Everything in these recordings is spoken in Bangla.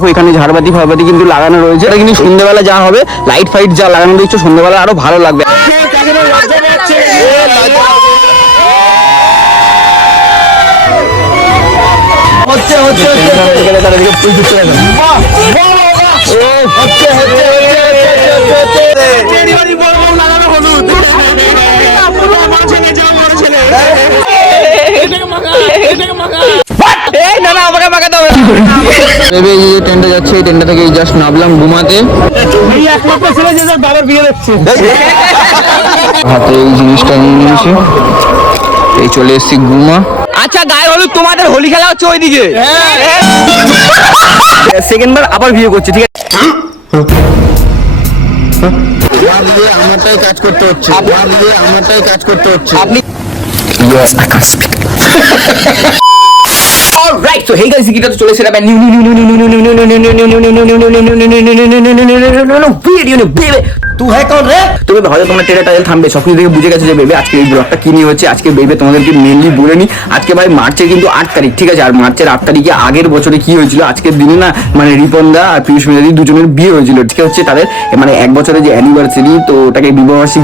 দেখো এখানে ঝাড়বাতি ফাড়বাতি কিন্তু লাগানো রয়েছে। এটা কিন্তু সন্ধ্যেবেলা যা হবে লাইট ফাইট যা লাগানো রয়েছে সন্ধ্যেবেলা আরও ভালো লাগবে। হচ্ছে হচ্ছে ভেবে এই যে ট্রেনটা যাচ্ছে এই ট্রেনটা থেকে জাস্ট নামলাম ঘুমাতে। হাতে এই জিনিসটা নিয়ে নিয়েছি। এই চলে এসেছি ঘুমা। আচ্ছা গায়ে হলুদ তোমাদের হোলি খেলা হচ্ছে ওইদিকে। সেকেন্ড বার আবার বিয়ে করছে ঠিক আছে? আমারটাই কাজ করতে হচ্ছে। আমারটাই কাজ করতে হচ্ছে। আপনি Alright, হেই গাইস guys, এটা তো চলে এসেছে new new new new new new new new new new new new new new new new বেবে তু হ্যাঁ কোন রে হয়তো টাইল থামবে দেখে বুঝে গেছো যে আজকে এই ব্লগটা কি নিয়ে হচ্ছে, আজকে তোমাদেরকে মেনলি বলে নি। আজকে ভাই কিন্তু তারিখ, ঠিক আছে? আর মার্চের তারিখে আগের বছরে কি হয়েছিল? আজকের দিনে না মানে রিপনদা আর পিয়ুষ মেধাদি দুজনের বিয়ে হয়েছিল, ঠিক তাদের মানে এক বছরের যে অ্যানিভার্সারি তো ওটাকে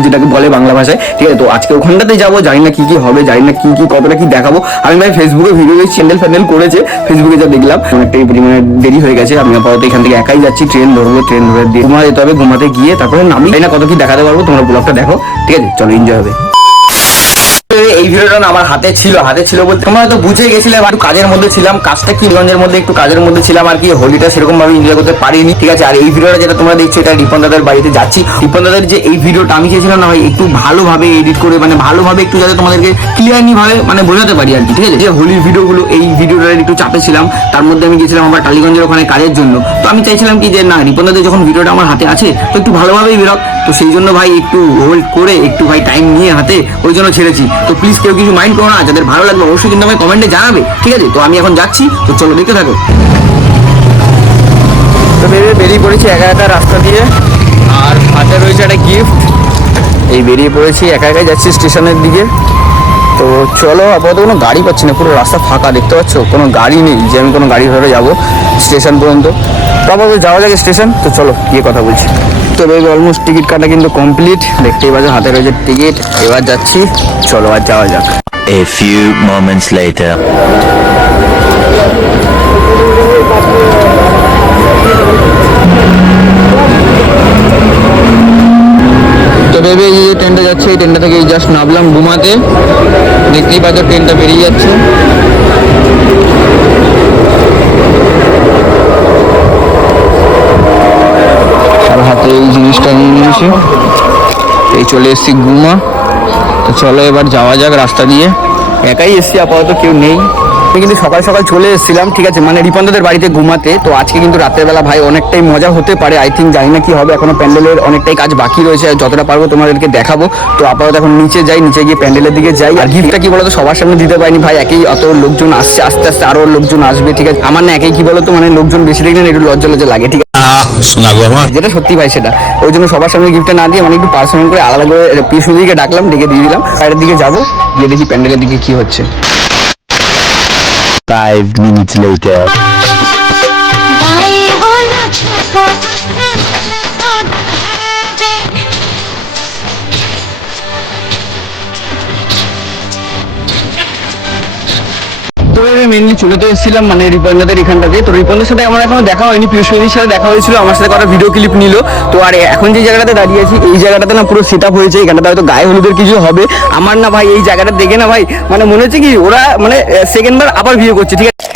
যেটাকে বলে বাংলা ভাষায়, ঠিক আছে? তো আজকে ওখানটাতে যাব, জানি না কি কি হবে, জানি না কি কি, কতটা কি দেখাবো। আমি ভাই ফেসবুকে ভিডিও চ্যানেল ফ্যানেল করেছে ফেসবুকে যা দেখলাম অনেকটাই পরিমাণে দেরি হয়ে গেছে, আমি আপাতত এখান থেকে একাই যাচ্ছি ট্রেন ধরবো ট্রেন ধরে দিয়ে ঘুমা যেতে হবে, ঘুমাতে গিয়ে তারপরে নামি জানি না কত কি দেখাতে পারব তোমরা ব্লগটা দেখো। ঠিক আছে চলো এনজয় হবে। এই ভিডিওটা আমার হাতে ছিল হাতে ছিল বলতে তোমরা হয়তো বুঝে গেছিলে একটু কাজের মধ্যে ছিলাম, কাজটা কি গঞ্জের মধ্যে, একটু কাজের মধ্যে ছিলাম আর কি, হোলিটা সেরকম ভাবে এনজয় করতে পারিনি, ঠিক আছে? আর এই ভিডিওটা যেটা তোমরা দেখছ, এটা রিপন দাদার বাড়িতে যাচ্ছি। রিপন দাদার যে এই ভিডিওটা আমি চেয়েছিলাম না ভাই, একটু ভালোভাবে এডিট করে মানে ভালোভাবে একটু যাতে তোমাদেরকে ক্লিয়ারলি ভাবে মানে বোঝাতে পারি আর কি, ঠিক আছে? যে হোলির ভিডিওগুলো, এই ভিডিওটা একটু চাপে ছিলাম, তার মধ্যে আমি গেছিলাম আমার টালিগঞ্জের ওখানে কাজের জন্য। তো আমি চাইছিলাম কি যে, না, রিপন দাদের যখন ভিডিওটা আমার হাতে আছে, তো একটু ভালোভাবেই বেরোক। তো সেই জন্য ভাই একটু হোল্ড করে, একটু ভাই টাইম নিয়ে হাতে, ওই জন্য ছেড়েছি। তো প্লিজ কেউ কিছু মাইন্ড করো না, যাদের ভালো লাগবে অবশ্যই কিন্তু আমাকে কমেন্টে জানাবে, ঠিক আছে? তো আমি এখন যাচ্ছি, তো চলো দেখতে থাকো। তো বেরিয়ে বেরিয়ে পড়েছি একা একা রাস্তা দিয়ে। আর হাতে রয়েছে একটা গিফট এই বেরিয়ে পড়েছি, একা একাই যাচ্ছি স্টেশনের দিকে। তো চলো আপাতত কোনো গাড়ি পাচ্ছি না পুরো রাস্তা ফাঁকা দেখতে পাচ্ছ? কোনো গাড়ি নেই যে আমি কোনো গাড়ি ধরে যাব স্টেশন পর্যন্ত। তো আপাতত যাওয়া যাক স্টেশন তো চলো গিয়ে কথা বলছি। তো বেবি অলমোস্ট টিকিট কাটা কিন্তু কমপ্লিট দেখতেই পাচ্ছ হাতে রয়েছে টিকিট এবার যাচ্ছি চলো আর যাওয়া যাক। A few moments later. তো ভেবে যাচ্ছে এই ট্রেনটা থেকে জাস্ট নামলাম ঘুমাতে। দেখতেই পাচ্ছ ট্রেনটা বেরিয়ে যাচ্ছে। হাতে এই জিনিসটা নিয়ে নিয়েছি। এই চলে এসেছি ঘুমা তো চলো এবার যাওয়া যাক রাস্তা দিয়ে। একাই এসছি, আপাতত কেউ নেই। আমি কিন্তু সকাল সকাল চলে এসেছিলাম ঠিক আছে? মানে রিপন্দাদের বাড়িতে ঘুমাতে তো আজকে কিন্তু রাতের বেলা ভাই অনেকটাই মজা হতে পারে। আই থিঙ্ক জানি না কি হবে এখনও প্যান্ডেলের অনেকটাই কাজ বাকি রয়েছে আর যতটা পারব তোমাদেরকে দেখাবো। তো আপাতত এখন নিচে যাই নিচে গিয়ে প্যান্ডেলের দিকে যাই। আর গিফটটা কি বলতো সবার সামনে দিতে পারিনি ভাই একই অত লোকজন আসছে আস্তে আস্তে আরও লোকজন আসবে ঠিক আছে? আমার না একই কি বলতো মানে লোকজন বেশি দেখলে একটু লজ্জা লজ্জা লাগে ঠিক আছে? শোনাবো আমার যেটা সত্যি ভাই সেটা। ওই জন্য সবার সামনে গিফটটা না দিয়ে মানে একটু পার্সোনাল করে আলাদা করে পিছুদিকে ডাকলাম ডেকে দিয়ে দিলাম। বাইরের দিকে যাব গিয়ে দেখি প্যান্ডেলের দিকে কি হচ্ছে। Five minutes later. চলে তো এসেছিলাম মানে রিপনদের এখানটাতে। তো রিপনদের সাথে আমার এখনও দেখা হয়নি পিউষ সাথে দেখা হয়েছিল আমার সাথে কটা ভিডিও ক্লিপ নিল। তো আর এখন যে জায়গাটাতে দাঁড়িয়ে আছি এই জায়গাটাতে না পুরো সেট হয়েছে এখানটাতে হয়তো গায়ে হলুদের কিছু হবে। আমার না ভাই এই জায়গাটা দেখে না ভাই মানে মনে হচ্ছে কি ওরা মানে সেকেন্ডবার আবার বিয়ে করছে ঠিক আছে?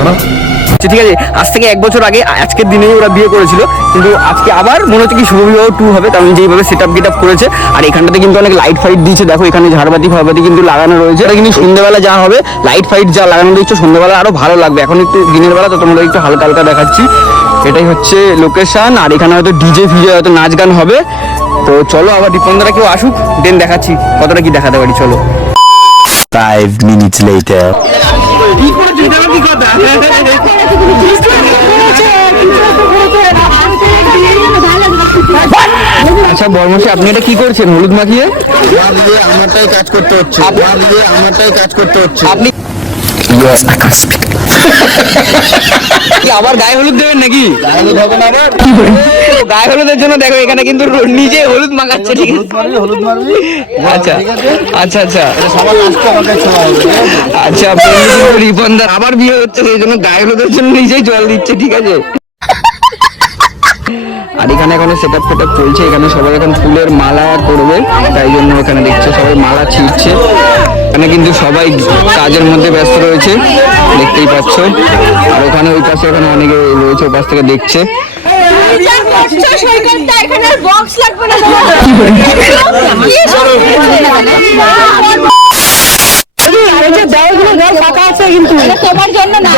আচ্ছা, ঠিক আছে। আজ থেকে এক বছর আগে আজকের দিনেই ওরা বিয়ে করেছিল। কিন্তু আজকে আবার মনে হচ্ছে কি শুভ বিবাহ টু হবে কারণ যেইভাবে সেট আপ গেট আপ করেছে আর এখানটাতে কিন্তু অনেক লাইট ফাইট দিয়েছে। দেখো এখানে ঝাড়বাতি ফাড়বাতি কিন্তু লাগানো রয়েছে। এটা কিন্তু সন্ধ্যেবেলা যা হবে লাইট ফাইট যা লাগানো দিচ্ছে সন্ধ্যেবেলা আরও ভালো লাগবে। এখন একটু দিনের বেলা তো তোমরা একটু হালকা হালকা দেখাচ্ছি। এটাই হচ্ছে লোকেশন আর এখানে হয়তো ডিজে ফিজে হয়তো নাচ গান হবে। তো চলো আবার দীপন্দরা কেউ আসুক দেন দেখাচ্ছি কতটা কি দেখাতে পারি চলো। Five minutes later. আচ্ছা বর্মশে আপনি এটা কি করছেন? হলুদ মাখিয়ে? আমারটাই কাজ করতে হচ্ছে। আমারটাই কাজ করতে হচ্ছে। আপনি Yes, I can't speak. কি আবার গায়ে হলুদ দেবেন নাকি? হলুদ হবে না গায়ে হলুদের জন্য দেখো এখানে কিন্তু নিজে হলুদ মাখাচ্ছে ঠিক আছে? হলুদ মারবি আচ্ছা আচ্ছা। আচ্ছা আচ্ছা রিপনদার আবার বিয়ে হচ্ছে সেই জন্য গায়ে হলুদের জন্য নিজেই জল দিচ্ছে ঠিক আছে? আর এখানে এখন সেট আপ ফেট চলছে এখানে সবাই এখন ফুলের মালা করবে তাই জন্য এখানে দেখছে সবাই মালা ছিঁড়ছে। এখানে কিন্তু সবাই কাজের মধ্যে ব্যস্ত রয়েছে দেখতেই পাচ্ছ। আর ওখানে ওই পাশে ওখানে অনেকে রয়েছে ওই পাশ থেকে দেখছে। তোমার জন্য না।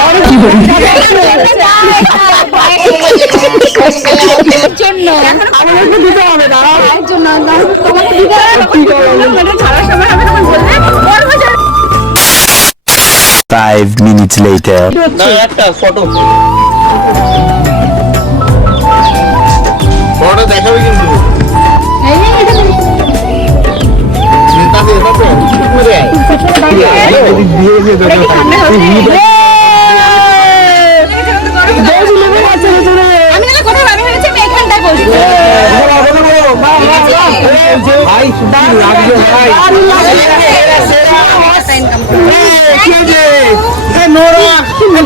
জন্য আমাদেরকে দিতে হবে দাঁড়াও জন্য তোমাকে দিতে হবে ছাড়ার সময় হবে তখন বলবে Five minutes later. না একটা ফটো ফটো দেখাবে কিন্তু নেতাজি এটা তো কি করে আয়? আমি না কোথাও আমি ভেবেছি আমি এখানটায় বসবো তুমি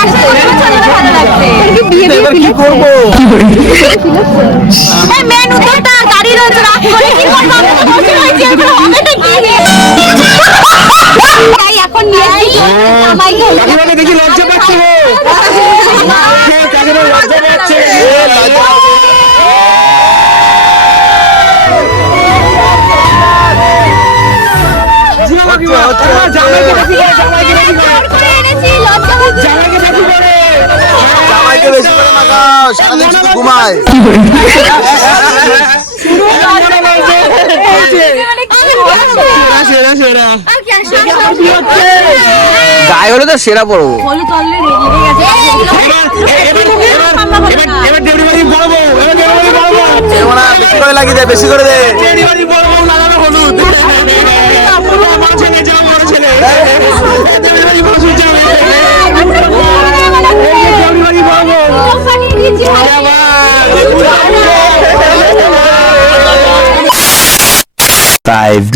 আসতে ভালো লাগছে বিয়ে বিয়ে কি করব? মেন গাড়ি রয়েছে জামাইকে বেশি করে মাখাও সারাদিন ঘুমায় মানে কি হচ্ছে? কি হচ্ছে? গায়ে হলুদ আর সেরা পড়ব বেশি করে লাগিয়ে দে বেশি করে দে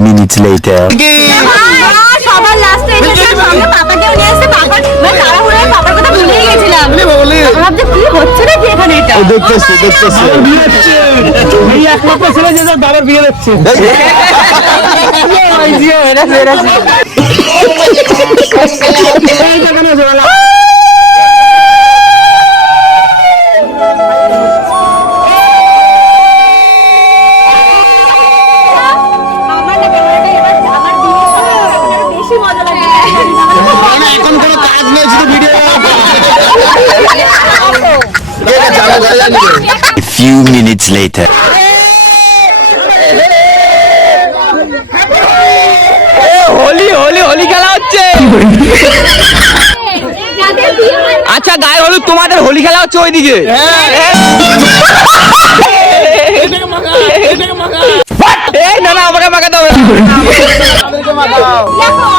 minutes later. আর সবার লাস্টে এসে পাপাকেও নিয়ে এসে পাপা মানে তাড়াহুড়োয় পাপার কথা ভুলেই গেছিলাম। ভাবছি কি হচ্ছে নাকি এখানে এটা? দেখতেছি দেখতেছি। আমার A few minutes later. Holi Holi Holi খেলা হচ্ছে। আচ্ছা গায়ে হলুদ তোমাদের হোলি খেলা হচ্ছে ওইদিকে। এই না না আমাকে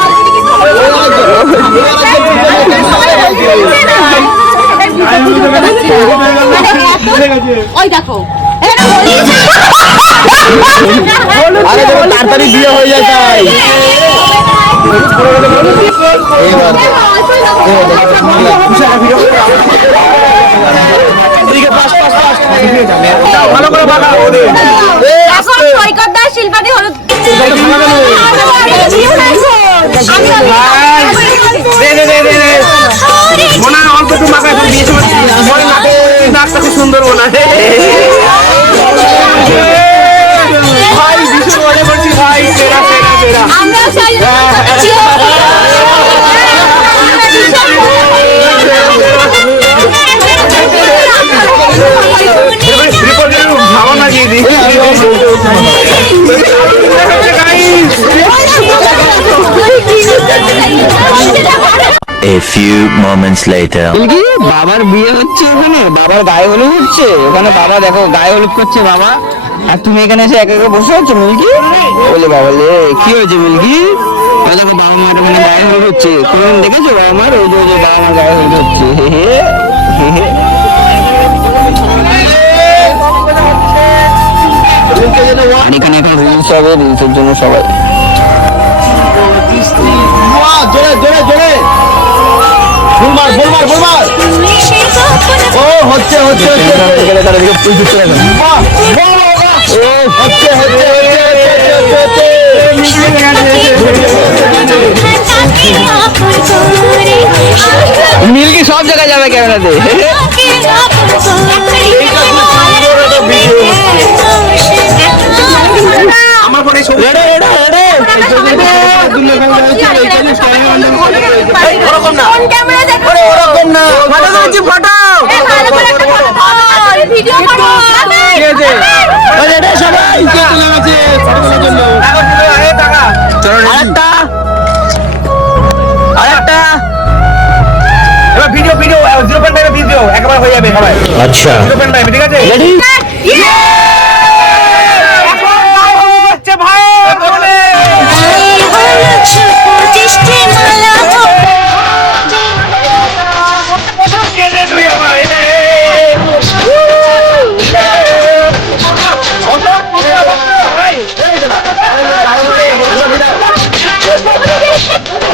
already কিন্তু ওই দেখো আরে দেখো তাড়াতাড়ি বিয়ে হয়ে যায় তাই ভালো করে বাঁকা এখন শিল্পাদি হলুদ সুন্দর মনে হয়। A few moments later. কি বাবার বিয়ে হচ্ছে ওখানে বাবার গায়ে হলুদ হচ্ছে? ওখানে বাবা দেখো গায়ে হলুদ করছে বাবা। আর তুমি এখানে এসে একা একা বসে আছো মিল্কি? বলে বাবা লে কি হয়েছে মিল্কি? দেখো বাবা মার ওখানে গায়ে হলুদ হচ্ছে। কোনদিন দেখেছ বাবা মার? ওই যে বাবা মার গায়ে হলুদ হচ্ছে। এখানে এখন রিলস হবে রিলসের জন্য সবাই। জোরে জোরে জোরে। ফুলমার ফুলমার ফুলমার ও হচ্ছে হচ্ছে মিল্কি সব জায়গায় যাবে ক্যামেরাতে আমার পরে রেডে রেডে রেডে ওরকম না কোন ক্যামেরা দেখো ওরকম না। ফটো করেছি ফটো। ভালো করে একটা photo তোল, ভিডিও করো। ঠিক আছে। রেডে সবাই আছে। ফটো তোলার জন্য চলো আরেকটা। আরেকটা। এবার ভিডিও ভিডিও জিরো পয়েন্ট ফাইভে ভিডিও একবার হয়ে যাবে সবাই। আচ্ছা। জিরো পয়েন্ট ফাইভে ঠিক আছে? রেডি ভাই বলে Oh, my God.